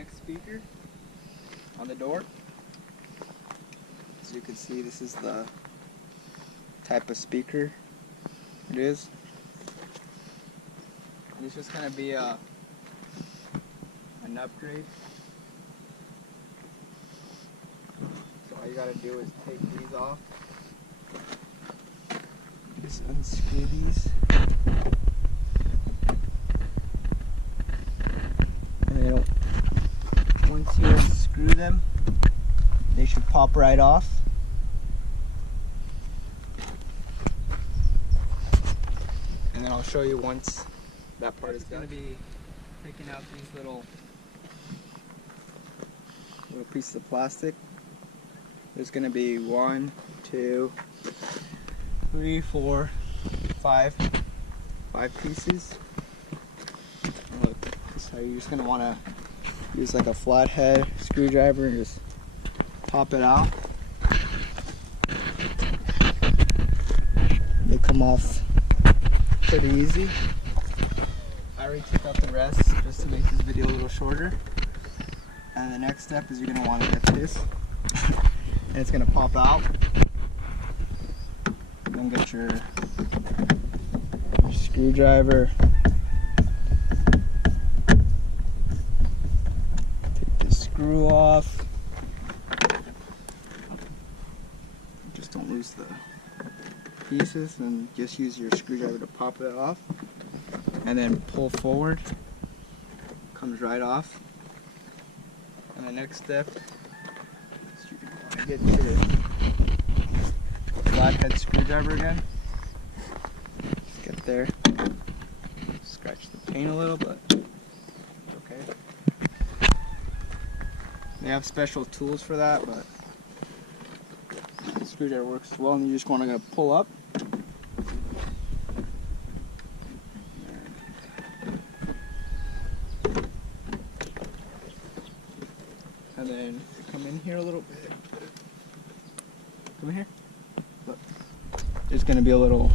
next speaker on the door. As you can see, this is the type of speaker it is. And it's just gonna be an upgrade. So all you gotta do is take these off. Just unscrew these. And then once you unscrew them, they should pop right off. And then I'll show you once that part is done. It's going to be taking out these little pieces of plastic. There's going to be 1, 2, 3, 4, 5 pieces. And look, this is how you're just going to want to use like a flathead screwdriver and just pop it out. They come off pretty easy. I already took out the rest just to make this video a little shorter. And the next step is you're going to want to get this and it's going to pop out. Then get your screwdriver. Take the screw off. Just don't lose the pieces, and just use your screwdriver to pop it off. And then pull forward. Comes right off. And the next step is you're going to get your flathead screwdriver again. Get there. Scratch the paint a little, but it's okay. They have special tools for that, but the screwdriver works well, and you just want to pull up. And then come in here a little bit. Come in here. Look. There's going to be a little...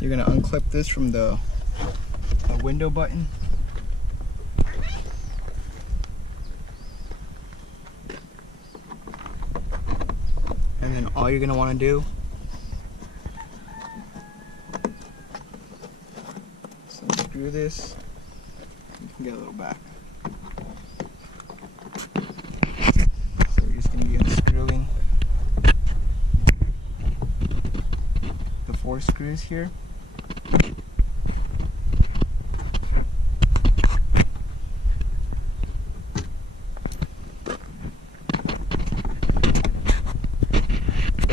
You're going to unclip this from the window button. And then all you're going to want to do is unscrew this. You can get a little back. So we're just going to be unscrewing the 4 screws here.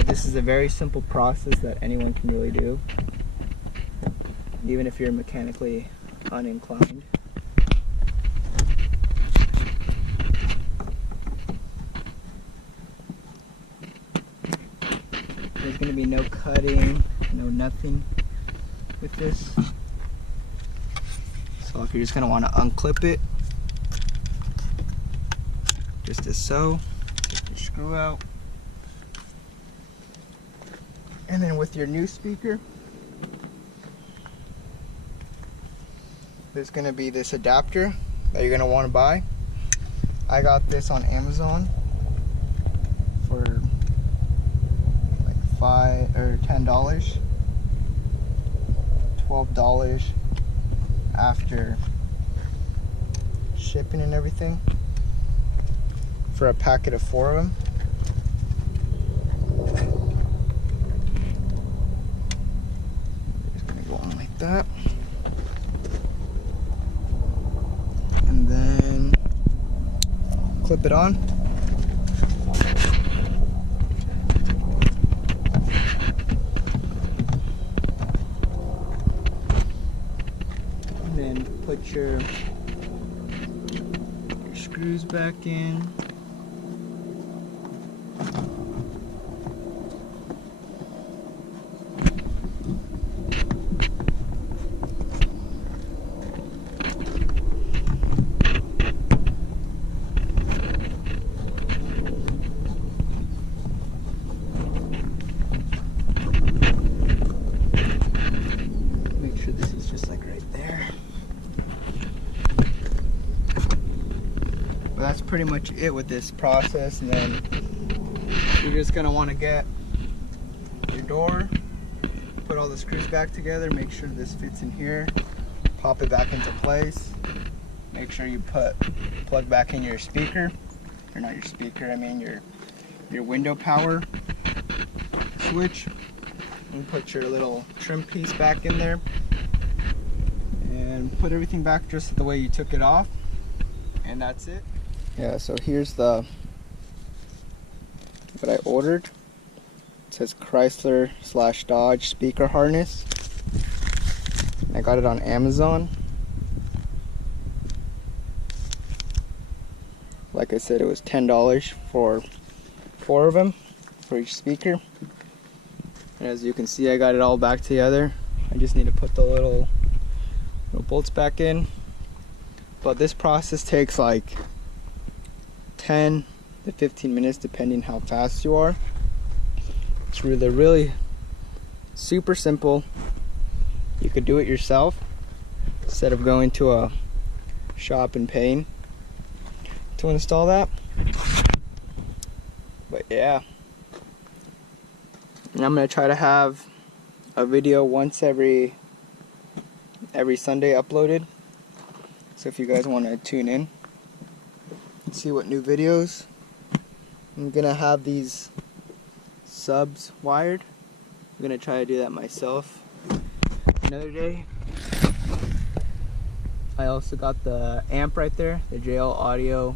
This is a very simple process that anyone can really do, even if you're mechanically uninclined. There's going to be no cutting, no nothing with this. So if you're just going to want to unclip it, just as so, take your screw out. And then with your new speaker, there's going to be this adapter that you're going to want to buy. I got this on Amazon for like $5 or $10, $12 after shipping and everything, for a packet of 4 of them. That, and then clip it on. And then put your screws back in. But that's pretty much it with this process. And then you're just gonna want to get your door, put all the screws back together, make sure this fits in here, pop it back into place, make sure you plug back in your speaker, or not your speaker, I mean your window power switch, and put your little trim piece back in there, and put everything back just the way you took it off, and that's it. Yeah, so here's what I ordered. It says Chrysler/Dodge speaker harness. I got it on Amazon. Like I said, it was $10 for 4 of them for each speaker. And as you can see, I got it all back together. I just need to put the little bolts back in. But this process takes like 10 to 15 minutes depending how fast you are. It's really super simple. You could do it yourself instead of going to a shop and paying to install that. But yeah, and I'm gonna try to have a video once every Sunday uploaded. So if you guys want to tune in and see what new videos, I'm gonna have these subs wired. I'm gonna try to do that myself another day. I also got the amp right there, the JL Audio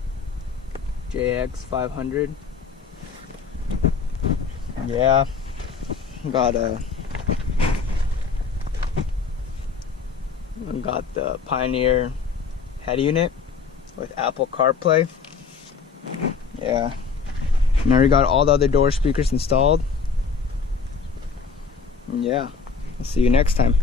JX500. Yeah, got the Pioneer head unit with Apple CarPlay. Yeah, and I already got all the other door speakers installed. And yeah, I'll see you next time.